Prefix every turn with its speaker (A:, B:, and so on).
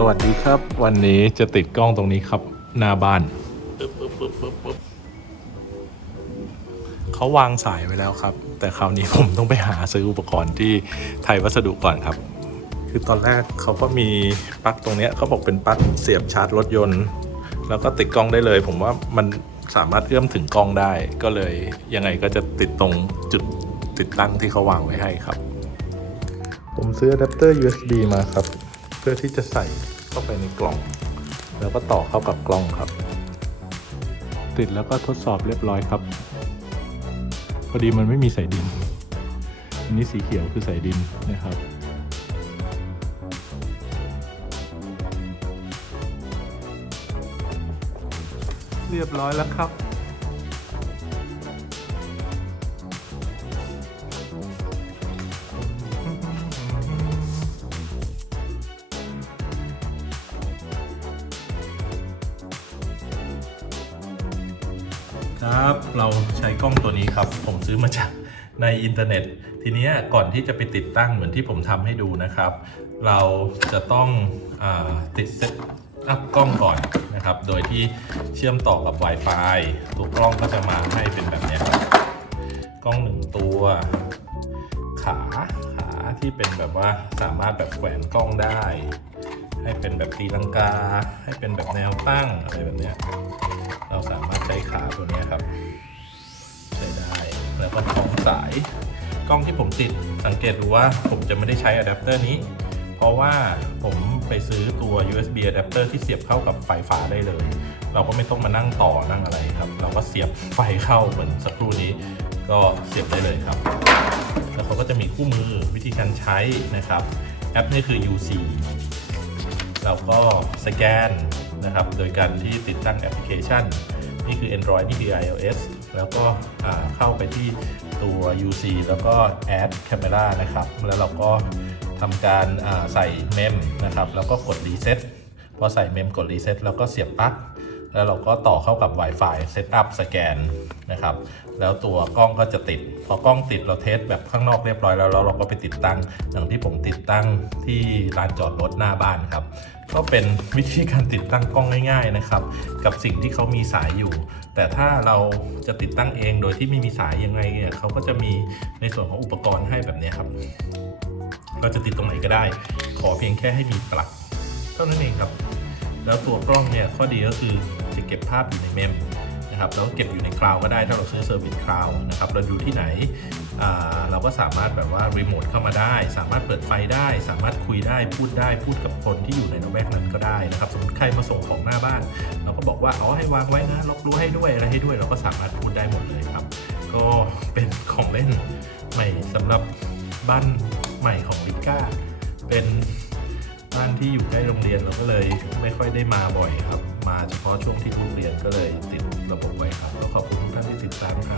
A: สวัสดีครับ วันนี้จะติดกล้องตรงนี้ครับ หน้าบ้านปึ๊บปึ๊บปึ๊บปึ๊บปึ๊บเขาวางสายไว้แล้วครับ แต่คราวนี้ผมต้องไปหาซื้ออุปกรณ์ที่ไทยวัสดุก่อนครับ คือตอนแรกเขาก็มีปลั๊กตรงเนี้ยเขาบอกเป็นปลั๊กเสียบชาร์จรถยนต์ แล้วก็ติดกล้องได้เลย ผมว่ามันสามารถเอื้อมถึงกล้องได้ ก็เลยยังไงก็จะติดตรงจุดติดตั้งที่เขาวางไว้ให้ครับ ผมซื้ออะแดปเตอร์ USB มาครับเพื่อที่จะใส่เข้าไปในกล่อง แล้วก็ต่อเข้ากับกล้องครับ ติดแล้วก็ทดสอบเรียบร้อยครับ พอดีมันไม่มีสายดินอันนี้สีเขียวคือสายดินนะครับเรียบร้อยแล้วครับ ครับเราใช้กล้องตัวนี้ครับ ผมซื้อมาจากในอินเทอร์เน็ต ทีนี้ก่อนที่จะไปติดตั้งเหมือนที่ผมทำให้ดูนะครับ เราจะต้องอติดเซตอัพกล้องก่อนนะครับ โดยที่เชื่อมต่อกับ Wi-Fi ตัวกล้องก็จะมาให้เป็นแบบนี้ครับกล้องหนึ่งตัว ขาขาที่เป็นแบบว่าสามารถแบบแขวนกล้องได้ ให้เป็นแบบตีลังกา ให้เป็นแบบแนวตั้งอะไรแบบนี้เราสามารถ ใช้ขาตัวนี้ครับ ใช้ได้แล้วก็ของสายกล้องที่ผมติดสังเกตดูว่าผมจะไม่ได้ใช้อะแดปเตอร์นี้ เพราะว่าผมไปซื้อตัว USB อะแดปเตอร์ที่เสียบเข้ากับไฟฟ้าได้เลย เราก็ไม่ต้องมานั่งต่อนั่งอะไรครับ เราก็เสียบไฟเข้าเหมือนสักครู่นี้ ก็เสียบได้เลยครับ แล้วเขาก็จะมีคู่มือวิธีการใช้นะครับ แอปนี่คือ UC เราก็สแกนนะครับ โดยการที่ติดตั้งแอปพลิเคชัน นี่คือ Android นี่คือ iOS แล้วก็เข้าไปที่ตัว UC แล้วก็ Add Camera นะครับ แล้วเราก็ทำการใส่เมมนะครับ แล้วก็กด Reset พอใส่เมมกด Reset แล้วก็เสียบปลั๊กแล้วเราก็ต่อเข้ากับ Wi-Fi Setup สแกน นะครับ แล้วตัวกล้องก็จะติด พอกล้องติดเราเทสแบบข้างนอกเรียบร้อยแล้วเราก็ไปติดตั้ง อย่างที่ผมติดตั้งที่ลานจอดรถหน้าบ้านครับ ก็เป็นวิธีการติดตั้งกล้องง่าย ๆนะครับ กับสิ่งที่เขามีสายอยู่ แต่ถ้าเราจะติดตั้งเองโดยที่ไม่มีสายยังไงเนี่ยเขาก็จะมีในส่วนของอุปกรณ์ให้แบบนี้ครับก็จะติดตรงไหนก็ได้ ขอเพียงแค่ให้มีปลั๊กเท่านั้นเองครับ แล้วตัวกล้องเนี่ยข้อดีก็คือจะเก็บภาพอยู่ในเมม นะครับแล้วเก็บอยู่ในคลาวก็ได้ถ้าเราซื้อเซอร์วิสคลาวนะครับเราอยู่ที่ไหนเราก็สามารถแบบว่ารีโมทเข้ามาได้ สามารถเปิดไฟได้ สามารถคุยได้พูดได้พูดกับคนที่อยู่ในละแวกนั้นก็ได้นะครับสมมติใครมาส่งของหน้าบ้าน เราก็บอกว่าเอาให้วางไว้นะล็อกรั้วให้ด้วยอะไรให้ด้วย เราก็สามารถพูดได้หมดเลยครับ ก็เป็นของเล่นใหม่สำหรับบ้านใหม่ของลิก้าเป็นบ้านที่อยู่ใกล้โรงเรียนเราก็เลยไม่ค่อยได้มาบ่อยครับ มาเฉพาะช่วงที่ลูกเรียนก็เลยติด ระบบไว้ครับขอบคุณทุกท่านที่ติดตามครับ